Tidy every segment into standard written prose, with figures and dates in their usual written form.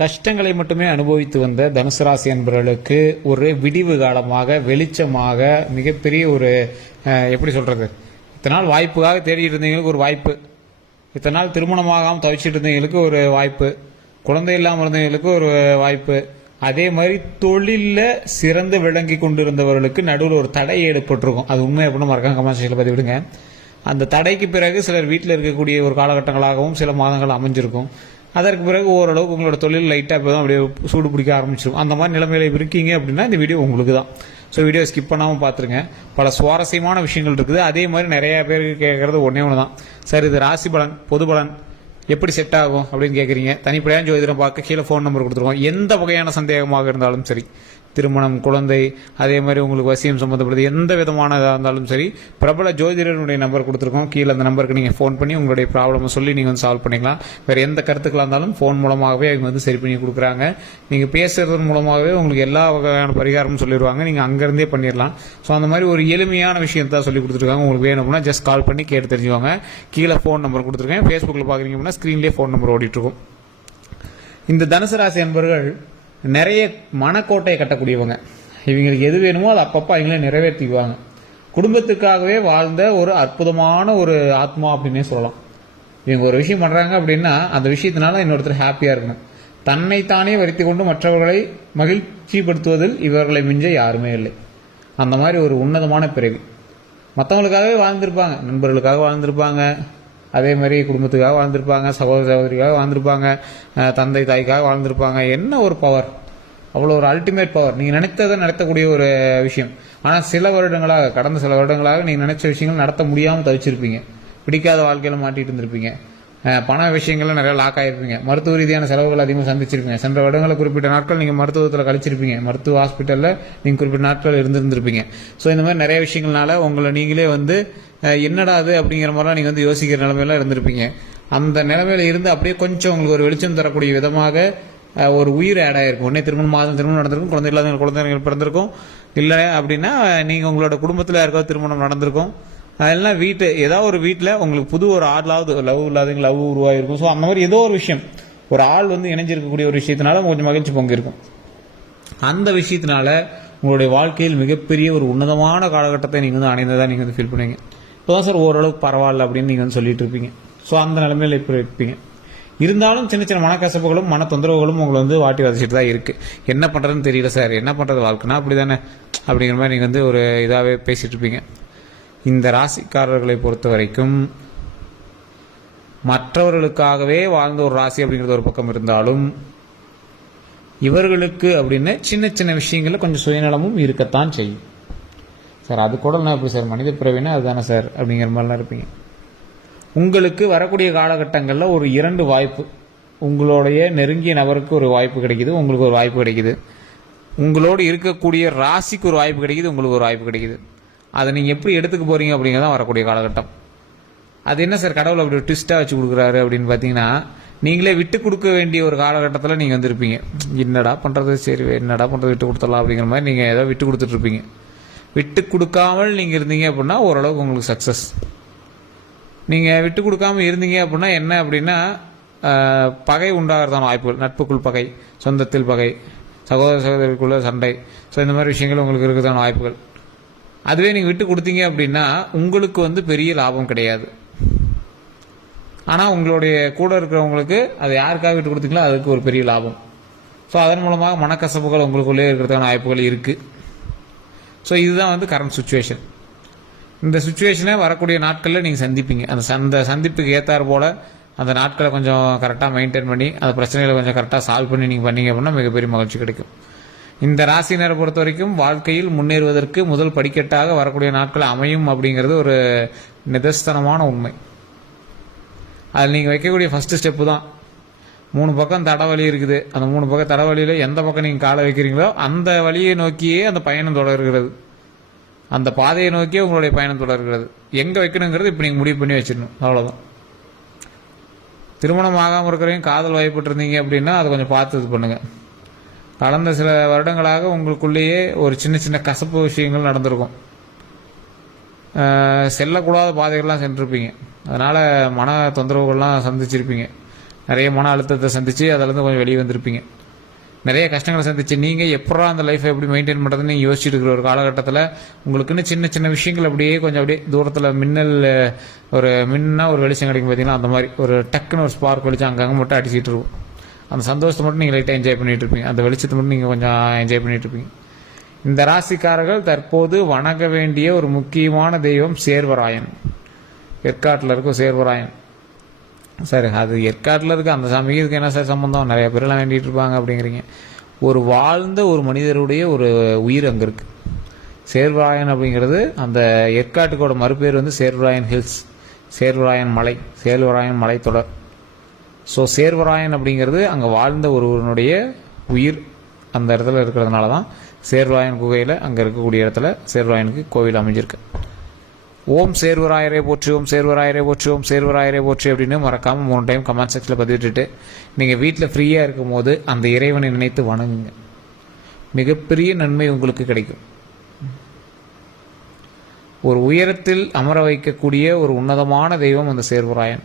கஷ்டங்களை மட்டுமே அனுபவித்து வந்த தனுசு ராசி அன்பர்களுக்கு ஒரு விடிவு காலமாக வெளிச்சமாக மிகப்பெரிய ஒரு எப்படி சொல்றது, இத்தனை நாள் வாய்ப்புக்காக தேடிட்டு இருந்தவங்களுக்கு ஒரு வாய்ப்பு, இத்தனை நாள் திருமணமாகாமல் தவிச்சிட்டு இருந்தவங்களுக்கு ஒரு வாய்ப்பு, குழந்தை இல்லாமல் இருந்தவங்களுக்கு ஒரு வாய்ப்பு, அதே மாதிரி தொழிலில் சிறந்து விளங்கி கொண்டிருந்தவர்களுக்கு நடுவில் ஒரு தடை ஏற்பட்டிருக்கும். அது உண்மை அப்படின்னு மறக்காம கமெண்ட் செக்ஷனில் பதிவு விடுங்க. அந்த தடைக்கு பிறகு சிலர் வீட்டில் இருக்கக்கூடிய ஒரு காலகட்டங்களாகவும் சில மாதங்கள் அமைஞ்சிருக்கும். அதற்கு பிறகு ஓரளவுக்கு உங்களோட தொழில் லைட்டாக இப்போ தான் அப்படியே சூடு பிடிக்க ஆரம்பிச்சிருக்கும். அந்த மாதிரி நிலைமையில இருக்கீங்க அப்படின்னா இந்த வீடியோ உங்களுக்கு தான். ஸோ வீடியோ ஸ்கிப் பண்ணாமல் பார்த்துருங்க. பல சுவாரஸ்யமான விஷயங்கள் இருக்குது. அதே மாதிரி நிறைய பேருக்கு கேட்கறது ஒன்றே ஒன்று தான், சார் இது ராசி பலன் பொது பலன் எப்படி செட் ஆகும் அப்படின்னு கேட்குறீங்க. தனிப்படையான ஜோதிடம் பார்க்க கீழே ஃபோன் நம்பர் கொடுத்துருக்கோம். எந்த வகையான சந்தேகமாக இருந்தாலும் சரி, திருமணம், குழந்தை, அதே மாதிரி உங்களுக்கு வசியம் சம்மந்தப்படுது எந்த விதமானதாக இருந்தாலும் சரி, பிரபல ஜோதிடருடைய நம்பர் கொடுத்துருக்கோம். கீழே அந்த நம்பருக்கு நீங்கள் ஃபோன் பண்ணி உங்களுடைய ப்ராப்ளமை சொல்லி நீங்கள் வந்து சால்வ் பண்ணிக்கலாம். வேறு எந்த கருத்துக்களாக இருந்தாலும் ஃபோன் மூலமாகவே அவங்க வந்து சரி பண்ணி கொடுக்குறாங்க. நீங்கள் பேசுறது மூலமாகவே உங்களுக்கு எல்லா வகையான பரிகாரமும் சொல்லிடுவாங்க. நீங்கள் அங்கேருந்தே பண்ணிடலாம். ஸோ அந்த மாதிரி ஒரு எளிமையான விஷயம் தான் சொல்லி கொடுத்துருக்காங்க. உங்களுக்கு வேணும் அப்படின்னா ஜஸ்ட் கால் பண்ணி கேட்டு தெரிஞ்சுவாங்க. கீழே ஃபோன் நம்பர் கொடுத்துருக்கேன். ஃபேஸ்புக்கில் பார்க்குறீங்க அப்படின்னா ஸ்க்ரீன்லேயே ஃபோன் நம்பர் ஓடிட்டுருக்கும். இந்த தனுசு ராசி அன்பர்கள் நிறைய மனக்கோட்டையை கட்டக்கூடியவங்க. இவங்களுக்கு எது வேணுமோ அதை அப்பப்போ அவங்களே நிறைவேற்றிக்குவாங்க. குடும்பத்துக்காகவே வாழ்ந்த ஒரு அற்புதமான ஒரு ஆத்மா அப்படின்னே சொல்லலாம். இவங்க ஒரு விஷயம் பண்ணுறாங்க அப்படின்னா அந்த விஷயத்தினால இன்னொருத்தர் ஹாப்பியாக இருக்கணும். தன்னைத்தானே வருத்தி கொண்டு மற்றவர்களை மகிழ்ச்சிப்படுத்துவதில் இவர்களை மிஞ்ச யாருமே இல்லை. அந்த மாதிரி ஒரு உன்னதமான பிறவி. மற்றவங்களுக்காகவே வாழ்ந்திருப்பாங்க, நண்பர்களுக்காக வாழ்ந்திருப்பாங்க, அதே மாதிரி குடும்பத்துக்காக வாழ்ந்திருப்பாங்க, சகோதர சகோதரிக்காக வாழ்ந்திருப்பாங்க, தந்தை தாய்க்காக வாழ்ந்திருப்பாங்க. என்ன ஒரு பவர், அவ்வளோ ஒரு அல்டிமேட் பவர். நீங்கள் நினைத்ததை நடத்தக்கூடிய ஒரு விஷயம். ஆனால் கடந்த சில வருடங்களாக நீங்கள் நினைச்ச விஷயங்கள் நடத்த முடியாமல் தவிச்சிருப்பீங்க. பிடிக்காத வாழ்க்கையில் மாட்டிட்டு இருந்திருப்பீங்க. பண விஷயங்கள்ல நிறைய லாக் ஆகிருப்பீங்க. மருத்துவ ரீதியான செலவுகள் அதிகமாக சந்திச்சிருப்பீங்க. சென்ற வருடங்களில் குறிப்பிட்ட நாட்கள் நீங்கள் மருத்துவத்தில் கழிச்சிருப்பீங்க. மருத்துவ ஹாஸ்பிட்டலில் நீங்கள் குறிப்பிட்ட நாட்கள் இருந்திருந்திருப்பீங்க. ஸோ இந்த மாதிரி நிறைய விஷயங்கள்னால உங்களை நீங்களே வந்து என்னடா அது அப்படிங்கிற மாதிரிலாம் நீங்கள் வந்து யோசிக்கிற நிலைமையில இருந்திருப்பீங்க. அந்த நிலைமையில இருந்து அப்படியே கொஞ்சம் உங்களுக்கு ஒரு வெளிச்சம் தரக்கூடிய விதமாக ஒரு உயிர் ஆட் ஆகிருக்கும். உடனே திருமணம் நடந்திருக்கும், குழந்தை இல்லாத குழந்தைகள் பிறந்திருக்கும். இல்லை அப்படின்னா நீங்கள் உங்களோட குடும்பத்தில் யாருக்காவது திருமணம் நடந்திருக்கும். அதெல்லாம் ஏதாவது ஒரு வீட்டில் உங்களுக்கு புது ஒரு ஆளாவது லவ் இல்லாதவங்க லவ் உருவாகிருக்கும். ஸோ அந்த மாதிரி ஏதோ ஒரு விஷயம், ஒரு ஆள் வந்து இணைஞ்சிருக்கக்கூடிய ஒரு விஷயத்தினால கொஞ்சம் மகிழ்ச்சி பொங்கிருக்கும். அந்த விஷயத்தினால உங்களுடைய வாழ்க்கையில் மிகப்பெரிய ஒரு உன்னதமான காலகட்டத்தை நீங்கள் வந்து அடைந்ததாக நீங்கள் வந்து ஃபீல் பண்ணுவீங்க. இப்போதான் சார் ஓரளவுக்கு பரவாயில்ல அப்படின்னு நீங்கள் வந்து சொல்லிட்டு இருப்பீங்க. ஸோ அந்த நிலைமையில் இப்போ இருப்பீங்க. இருந்தாலும் சின்ன சின்ன மனக்கசப்புகளும் மன தொந்தரவுகளும் உங்களை வந்து வாட்டி வதச்சிட்டு தான் இருக்கு. என்ன பண்ணுறதுன்னு தெரியல சார், என்ன பண்ணுறது, வாழ்க்கைனா அப்படி தானே அப்படிங்கிற மாதிரி நீங்கள் வந்து ஒரு இதாகவே பேசிட்டு இருப்பீங்க. இந்த ராசிக்காரர்களை பொறுத்த வரைக்கும் மற்றவர்களுக்காகவே வாழ்ந்த ஒரு ராசி அப்படிங்கிறது ஒரு பக்கம் இருந்தாலும் இவர்களுக்கு அப்படின்னு சின்ன சின்ன விஷயங்கள்ல கொஞ்சம் சுயநலமும் இருக்கத்தான் செய்யும். சார் அது கூட நான் எப்படி சார், மனித பிறவினா அதுதானே சார் அப்படிங்கிற மாதிரிலாம் இருப்பீங்க. உங்களுக்கு வரக்கூடிய காலகட்டங்களில் ஒரு 2 வாய்ப்பு. உங்களுடைய நெருங்கிய நபருக்கு ஒரு வாய்ப்பு கிடைக்குது, உங்களுக்கு ஒரு வாய்ப்பு கிடைக்குது. உங்களோடு இருக்கக்கூடிய ராசிக்கு ஒரு வாய்ப்பு கிடைக்குது, உங்களுக்கு ஒரு வாய்ப்பு கிடைக்குது. அதை நீங்கள் எப்படி எடுத்துக்க போறீங்க அப்படிங்கிறதான் வரக்கூடிய காலகட்டம். அது என்ன சார் கடவுள் அப்படி ட்விஸ்ட்டாக வச்சு கொடுக்குறாரு அப்படின்னு பார்த்தீங்கன்னா, நீங்களே விட்டு கொடுக்க வேண்டிய ஒரு காலகட்டத்தில் நீங்கள் வந்துருப்பீங்க. என்னடா பண்ணுறது, சரி என்னடா பண்ணுறது, விட்டு கொடுத்துடலாம் அப்படிங்கிற மாதிரி நீங்கள் ஏதோ விட்டு கொடுத்துட்ருப்பீங்க. விட்டு கொடுக்காமல் நீங்கள் இருந்தீங்க அப்படின்னா ஓரளவுக்கு உங்களுக்கு சக்ஸஸ். நீங்கள் விட்டு கொடுக்காமல் இருந்தீங்க அப்படின்னா என்ன அப்படின்னா பகை உண்டாகிறதான வாய்ப்புகள், நட்புக்குள் பகை, சொந்தத்தில் பகை, சகோதர சகோதரிக்குள்ள சண்டை, ஸோ இந்த மாதிரி விஷயங்கள் உங்களுக்கு இருக்கிறதான வாய்ப்புகள். அதுவே நீங்கள் விட்டு கொடுத்தீங்க அப்படின்னா உங்களுக்கு வந்து பெரிய லாபம் கிடையாது. ஆனால் உங்களுடைய கூட இருக்கிறவங்களுக்கு அது யாருக்காக விட்டு கொடுத்தீங்களோ அதுக்கு ஒரு பெரிய லாபம். ஸோ அதன் மூலமாக மனக்கசப்புகள் உங்களுக்குள்ளே இருக்கிறதான வாய்ப்புகள் இருக்குது. ஸோ இதுதான் வந்து கரண்ட் சுச்சுவேஷன். இந்த சுச்சுவேஷனை வரக்கூடிய நாட்களில் நீங்கள் சந்திப்பீங்க. அந்த சந்திப்புக்கு ஏற்றார் போல் அந்த நாட்களை கொஞ்சம் கரெக்டாக மெயின்டைன் பண்ணி அந்த பிரச்சனைகளை கொஞ்சம் கரெக்டாக சால்வ் பண்ணி நீங்கள் பண்ணீங்க அப்படின்னா மிகப்பெரிய மகிழ்ச்சி கிடைக்கும். இந்த ராசினரை பொறுத்த வரைக்கும் வாழ்க்கையில் முன்னேறுவதற்கு முதல் படிக்கட்டாக வரக்கூடிய நாட்கள் அமையும் அப்படிங்கிறது ஒரு நிதர்சனமான உண்மை. அதில் நீங்கள் வைக்கக்கூடிய ஃபர்ஸ்ட் ஸ்டெப்பு தான். 3 பக்கம் தடவழி இருக்குது. அந்த 3 பக்கம் தடவழியில் எந்த பக்கம் நீங்கள் காலை வைக்கிறீங்களோ அந்த வழியை நோக்கியே அந்த பயணம் தொடர்கிறது. அந்த பாதையை நோக்கியே உங்களுடைய பயணம் தொடர்கிறது. எங்கே வைக்கணுங்கிறது இப்போ நீங்கள் முடிவு பண்ணி வச்சிடணும், அவ்வளோதான். திருமணம் ஆகாமல் இருக்கிறவங்க காதல் வாய்ப்பட்டு இருந்தீங்க அப்படின்னா அதை கொஞ்சம் பார்த்து இது பண்ணுங்கள். கடந்த சில வருடங்களாக உங்களுக்குள்ளேயே ஒரு சின்ன சின்ன கசப்பு விஷயங்கள் நடந்திருக்கும். செல்லக்கூடாத பாதைகள்லாம் சென்றிருப்பீங்க. அதனால் மன தொந்தரவுகள்லாம் சந்திச்சிருப்பீங்க. நிறைய மன அழுத்தத்தை சந்தித்து அதிலேருந்து கொஞ்சம் வெளியே வந்திருப்பீங்க. நிறைய கஷ்டங்களை சந்திச்சு நீங்கள் எப்படா அந்த லைஃப்பை எப்படி மெயின்டைன் பண்ணுறதுன்னு நீங்கள் யோசிச்சுட்டு இருக்கிற ஒரு காலகட்டத்தில் உங்களுக்குன்னு சின்ன சின்ன விஷயங்கள் அப்படியே கொஞ்சம் அப்படியே தூரத்தில் மின்னா ஒரு வெளிச்சம் கிடைக்கும் பார்த்தீங்கன்னா, அந்த மாதிரி ஒரு டக்குன்னு ஒரு ஸ்பார்க் வெளிச்சம் அங்கங்கே மட்டும் அடிச்சிட்டு இருக்கும். அந்த சந்தோஷத்தை மட்டும் நீங்கள் லைட்டாக என்ஜாய் பண்ணிட்டு இருப்பீங்க. அந்த வெளிச்சத்தை மட்டும் நீங்கள் கொஞ்சம் என்ஜாய் பண்ணிட்டு இருப்பீங்க. இந்த ராசிக்காரர்கள் தற்போது வணங்க வேண்டிய ஒரு முக்கியமான தெய்வம் சேர்வராயன். ஏற்காட்டில் இருக்கும் சேர்வராயன். சார் அது ஏற்காட்டில் இருக்க அந்த சாமிக்கு இதுக்கு என்ன சார் சம்பந்தம்? நிறைய பேரெல்லாம் வேண்டிகிட்டு இருப்பாங்க அப்படிங்கிறீங்க. ஒரு வாழ்ந்த ஒரு மனிதருடைய ஒரு உயிர் அங்கே இருக்குது. சேர்வராயன் அப்படிங்கிறது அந்த ஏற்காட்டுக்கோட மறுபேர் வந்து சேர்வராயன் ஹில்ஸ், சேர்வராயன் மலை, சேர்வராயன் மலைத்தொடர். ஸோ சேர்வராயன் அப்படிங்கிறது அங்கே வாழ்ந்த ஒருவனுடைய உயிர் அந்த இடத்துல இருக்கிறதுனால தான் சேர்வராயன் குகையில் அங்கே இருக்கக்கூடிய இடத்துல சேர்வராயனுக்கு கோவில் அமைஞ்சிருக்கு. ஓம் சேர்வராயரே போற்றி, ஓம் சேர்வராயரே போற்றி, ஓம் சேர்வராயரே போற்றி அப்படின்னு மறக்காமல் 3 டைம் கமெண்ட் செக்ஷனில் பதிவிட்டுட்டு நீங்கள் வீட்டில் ஃப்ரீயாக இருக்கும் போது அந்த இறைவனை நினைத்து வணங்குங்க. மிகப்பெரிய நன்மை உங்களுக்கு கிடைக்கும். ஒரு உயரத்தில் அமர வைக்கக்கூடிய ஒரு உன்னதமான தெய்வம் அந்த சேர்வராயன்.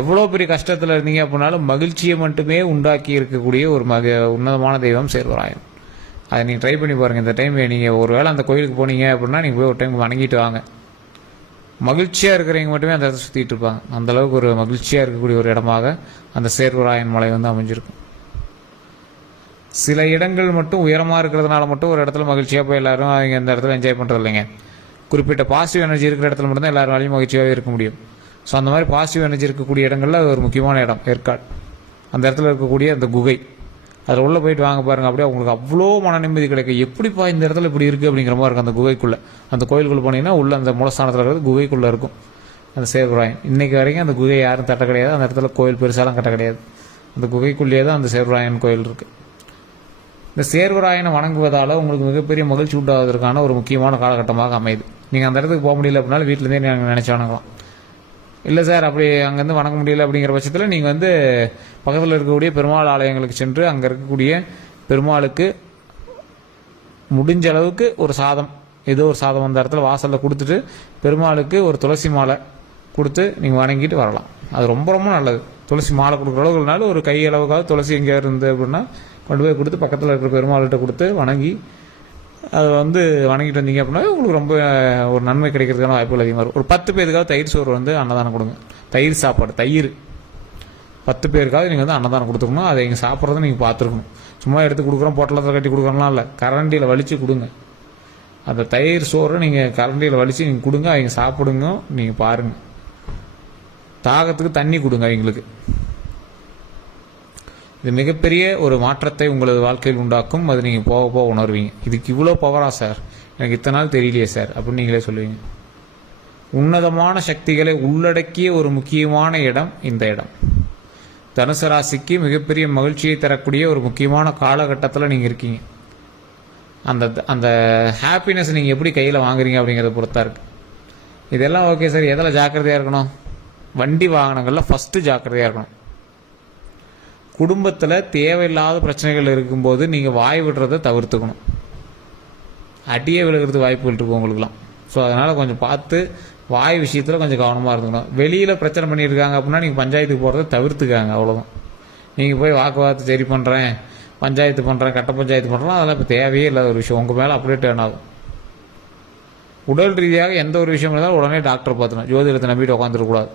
எவ்வளோ பெரிய கஷ்டத்தில் இருந்தீங்க அப்படின்னாலும் மகிழ்ச்சியை மட்டுமே உண்டாக்கி இருக்கக்கூடிய ஒரு உன்னதமான தெய்வம் சேர்வராயன். அதை நீங்கள் ட்ரை பண்ணி பாருங்கள். இந்த டைம் நீங்கள் ஒரு வேளை அந்த கோயிலுக்கு போனீங்க அப்படின்னா நீங்கள் போய் ஒரு டைம் வணங்கிட்டு வாங்க. மகிழ்ச்சியாக இருக்கிறவங்க மட்டுமே அந்த இடத்த சுற்றிட்டு இருப்பாங்க. அந்தளவுக்கு ஒரு மகிழ்ச்சியாக இருக்கக்கூடிய ஒரு இடமாக அந்த சேர்வராயன் மலை வந்து அமைஞ்சிருக்கும். சில இடங்கள் மட்டும் உயரமாக இருக்கிறதுனால மட்டும் ஒரு இடத்துல மகிழ்ச்சியாக போய் எல்லாரும் அவங்க அந்த இடத்துல என்ஜாய் பண்ணுறது இல்லைங்க. குறிப்பிட்ட பாசிட்டிவ் எனர்ஜி இருக்கிற இடத்துல மட்டும்தான் எல்லாரும் மகிழ்ச்சியாகவே இருக்க முடியும். ஸோ அந்த மாதிரி பாசிட்டிவ் எனர்ஜி இருக்கக்கூடிய இடங்களில் அது ஒரு முக்கியமான இடம் ஏற்காடு. அந்த இடத்துல இருக்கக்கூடிய அந்த குகை, அதில் உள்ளே போயிட்டு வாங்க பாருங்கள். அப்படியே உங்களுக்கு அவ்வளோ மன நிம்மதி கிடைக்கும். எப்படிப்பா இந்த இடத்துல இப்படி இருக்குது அப்படிங்கிற மாதிரி இருக்கும். அந்த குகைக்குள்ளே, அந்த கோயிலுக்குள்ளே போனீங்கன்னா உள்ள அந்த மூலஸ்தானத்தில் இருக்கிறது குகைக்குள்ளே இருக்கும் அந்த சேர்வராயன். இன்றைக்கு வரைக்கும் அந்த குகை யாரும் தட்ட கிடையாது. அந்த இடத்துல கோயில் பெருசாலாம் கட்ட கிடையாது. அந்த குகைக்குள்ளேயே தான் அந்த சேர்வராயன் கோயில் இருக்குது. இந்த சேர்வராயனை வணங்குவதால் உங்களுக்கு மிகப்பெரிய மகிழ்ச்சி உண்டாவதற்கான ஒரு முக்கியமான காலகட்டமாக அமையுது. நீங்கள் அந்த இடத்துக்கு போக முடியல அப்படின்னாலும் வீட்டிலேருந்தே நீங்கள் நினச்சி வணங்கலாம். இல்லை சார் அப்படி அங்கேருந்து வணங்க முடியல அப்படிங்கிற பட்சத்தில் நீங்கள் வந்து பக்கத்தில் இருக்கக்கூடிய பெருமாள் ஆலயங்களுக்கு சென்று அங்கே இருக்கக்கூடிய பெருமாளுக்கு முடிஞ்ச அளவுக்கு ஒரு சாதம், ஏதோ ஒரு சாதம் அந்த இடத்துல வாசலில் கொடுத்துட்டு பெருமாளுக்கு ஒரு துளசி மாலை கொடுத்து நீங்கள் வணங்கிட்டு வரலாம். அது ரொம்ப ரொம்ப நல்லது. துளசி மாலை கொடுக்குற அளவுக்குனாலும் ஒரு கை அளவுக்காவது துளசி எங்கேயா இருந்து அப்படின்னா கொண்டு போய் கொடுத்து பக்கத்தில் இருக்கிற பெருமாள்கிட்ட கொடுத்து வணங்கி அதை வந்து வணங்கிட்டு வந்தீங்க அப்படின்னா உங்களுக்கு ரொம்ப ஒரு நன்மை கிடைக்கிறதுக்கான வாய்ப்புகள் அதிகமாக இருக்கும். ஒரு 10 பேருக்காவது தயிர் சோறு வந்து அன்னதானம் கொடுங்க. தயிர் சாப்பாடு, தயிர் 10 பேருக்காவது நீங்கள் வந்து அன்னதானம் கொடுத்துக்கணும். அதை நீங்கள் சாப்பிட்றத நீங்கள் பார்த்துருக்கணும். சும்மா எடுத்து கொடுக்குறோம், பொட்டலத்தில் கட்டி கொடுக்குறோம்லாம் இல்லை, கரண்டியில் வலித்து கொடுங்க. அந்த தயிர் சோறு நீங்கள் கரண்டியில் வலித்து நீங்கள் கொடுங்க. அவங்க சாப்பிடுங்க, நீங்கள் பாருங்கள். தாகத்துக்கு தண்ணி கொடுங்க அவங்களுக்கு. இது மிகப்பெரிய ஒரு மாற்றத்தை உங்களது வாழ்க்கையில் உண்டாக்கும். அது நீங்கள் போக போக உணர்வீங்க. இதுக்கு இவ்வளோ பவரா சார், எனக்கு இத்தனை நாள் தெரியலையே சார் அப்படின்னு நீங்களே சொல்லுவீங்க. உன்னதமான சக்திகளை உள்ளடக்கிய ஒரு முக்கியமான இடம் இந்த இடம். தனுசு ராசிக்கு மிகப்பெரிய மகிழ்ச்சியை தரக்கூடிய ஒரு முக்கியமான காலகட்டத்தில் நீங்கள் இருக்கீங்க. அந்த அந்த ஹாப்பினஸ் நீங்கள் எப்படி கையில் வாங்குறீங்க அப்படிங்கிறத பொறுத்தா இருக்கு. இதெல்லாம் ஓகே சார், எதில் ஜாக்கிரதையாக இருக்கணும்? வண்டி வாகனங்களில் ஃபஸ்ட்டு ஜாக்கிரதையாக இருக்கணும். குடும்பத்தில் தேவையில்லாத பிரச்சனைகள் இருக்கும்போது நீங்கள் வாய் விடுறதை தவிர்த்துக்கணும். அடியே விழுகிறது வாய்ப்புகள் இருக்கும் உங்களுக்குலாம். ஸோ அதனால் கொஞ்சம் பார்த்து வாய் விஷயத்தில் கொஞ்சம் கவனமாக இருந்துக்கணும். வெளியில் பிரச்சனை பண்ணியிருக்காங்க அப்படின்னா நீங்கள் பஞ்சாயத்துக்கு போகிறத தவிர்த்துக்காங்க, அவ்வளோதான். நீங்கள் போய் வாக்குவாதத்தை சரி பண்ணுறேன், பஞ்சாயத்து பண்ணுறேன், கட்ட பஞ்சாயத்து பண்ணுறேன், அதெல்லாம் இப்போ தேவையே இல்லாத ஒரு விஷயம். உங்கள் மேலே அப்படியே டேர்ன் ஆகும். உடல் ரீதியாக எந்த ஒரு விஷயம் இருந்தாலும் உடனே டாக்டர் பார்த்துணும். ஜோதிடத்தை நம்பிட்டு உட்காந்துருக்கூடாது.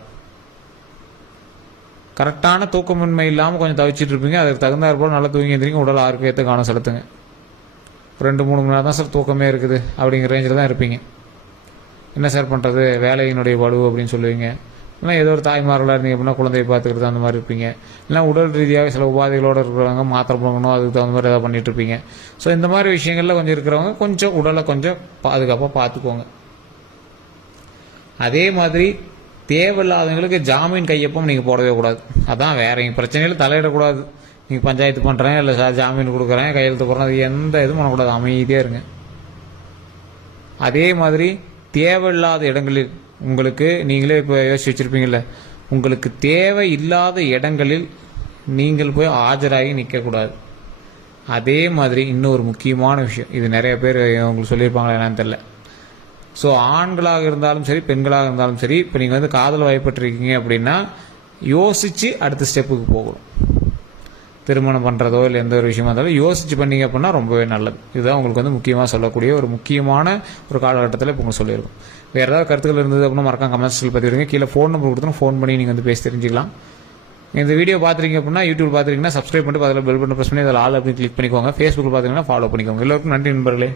கரெக்டான தூக்கமின்மை இல்லாமல் கொஞ்சம் தவிச்சிட்டு இருப்பீங்க. அதுக்கு தகுந்தாற் போல் நல்லா தூங்கி எழுந்திரிங்க. உடல் ஆரோக்கியத்தை கவனம் செலுத்துங்க. 2-3 மணி நேரம் தான் சார் தூக்கமே இருக்குது அப்படிங்கிற ரேஞ்சில் தான் இருப்பீங்க. என்ன சார் பண்ணுறது, வேலையினுடைய வலுவு அப்படின்னு சொல்லுவீங்க. இல்லை ஏதோ ஒரு தாய்மார்களாக இருந்தீங்க அப்படின்னா குழந்தையை பார்த்துக்கிறது அந்த மாதிரி இருப்பீங்க. இல்லை உடல் ரீதியாக சில உபாதைகளோடு இருக்கிறவங்க மாத்திரை போடணும், அதுக்கு தகுந்த மாதிரி ஏதாவது பண்ணிட்டு இருப்பீங்க. ஸோ இந்த மாதிரி விஷயங்களில் கொஞ்சம் இருக்கிறவங்க கொஞ்சம் உடலை கொஞ்சம் பாதுகாப்பாக பார்த்துக்கோங்க. அதே மாதிரி தேவையில்லாதவங்களுக்கு ஜாமீன் கையொப்பம் நீங்கள் போடவே கூடாது. அதான் வேற பிரச்சனையில் தலையிடக்கூடாது. நீங்கள் பஞ்சாயத்து பண்ணுறேன், இல்லை சார் ஜாமீன் கொடுக்குறேன், கையெழுத்து போடுறேன், அது எந்த இதுவும் பண்ணக்கூடாது. அமைதியாக இருங்க. அதே மாதிரி தேவையில்லாத இடங்களில் உங்களுக்கு நீங்களே இப்போ யோசிச்சு வச்சுருப்பீங்கள்ல, உங்களுக்கு தேவை இல்லாத இடங்களில் நீங்கள் போய் ஆஜராகி நிற்கக்கூடாது. அதே மாதிரி இன்னொரு முக்கியமான விஷயம், இது நிறைய பேர் உங்களுக்கு சொல்லியிருப்பாங்களா என்னன்னு தெரியல. ஸோ ஆண்களாக இருந்தாலும் சரி பெண்களாக இருந்தாலும் சரி, இப்போ நீங்கள் வந்து காதல் வயப்பட்டிருக்கீங்க அப்படின்னா யோசித்து அடுத்த ஸ்டெப்புக்கு போகணும். திருமணம் பண்ணுறதோ இல்லை எந்த ஒரு விஷயமா இருந்தாலும் யோசித்து பண்ணிங்க அப்படின்னா ரொம்பவே நல்லது. இதுதான் உங்களுக்கு வந்து முக்கியமாக சொல்லக்கூடிய ஒரு முக்கியமான ஒரு காலகட்டத்தில் இப்போ உங்களுக்கு சொல்லியிருக்கும். வேறு ஏதாவது கருத்துக்கள் இருந்தது அப்படின்னா மறக்காம கமெண்ட்ஸில் பதிவிடுங்க. கீழே ஃபோன் நம்பர் கொடுத்தோம், ஃபோன் பண்ணி நீங்கள் வந்து பேசி தெரிஞ்சுக்கலாம். இந்த வீடியோ பார்த்துருக்கீங்க அப்படின்னா யூடியூப் பார்த்துருக்கீங்கன்னா சப்ஸ்கிரைப் பண்ணிட்டு அதில் பெல் பட்டன் ப்ரெஸ் பண்ணி அதில் ஆல் அப்படின்னு கிளிக் பண்ணிக்கோங்க. ஃபேஸ்புக்கில் பார்த்துங்கன்னா ஃபாலோ பண்ணிக்கோங்க. எல்லோருக்கும் நன்றி நண்பர்களே.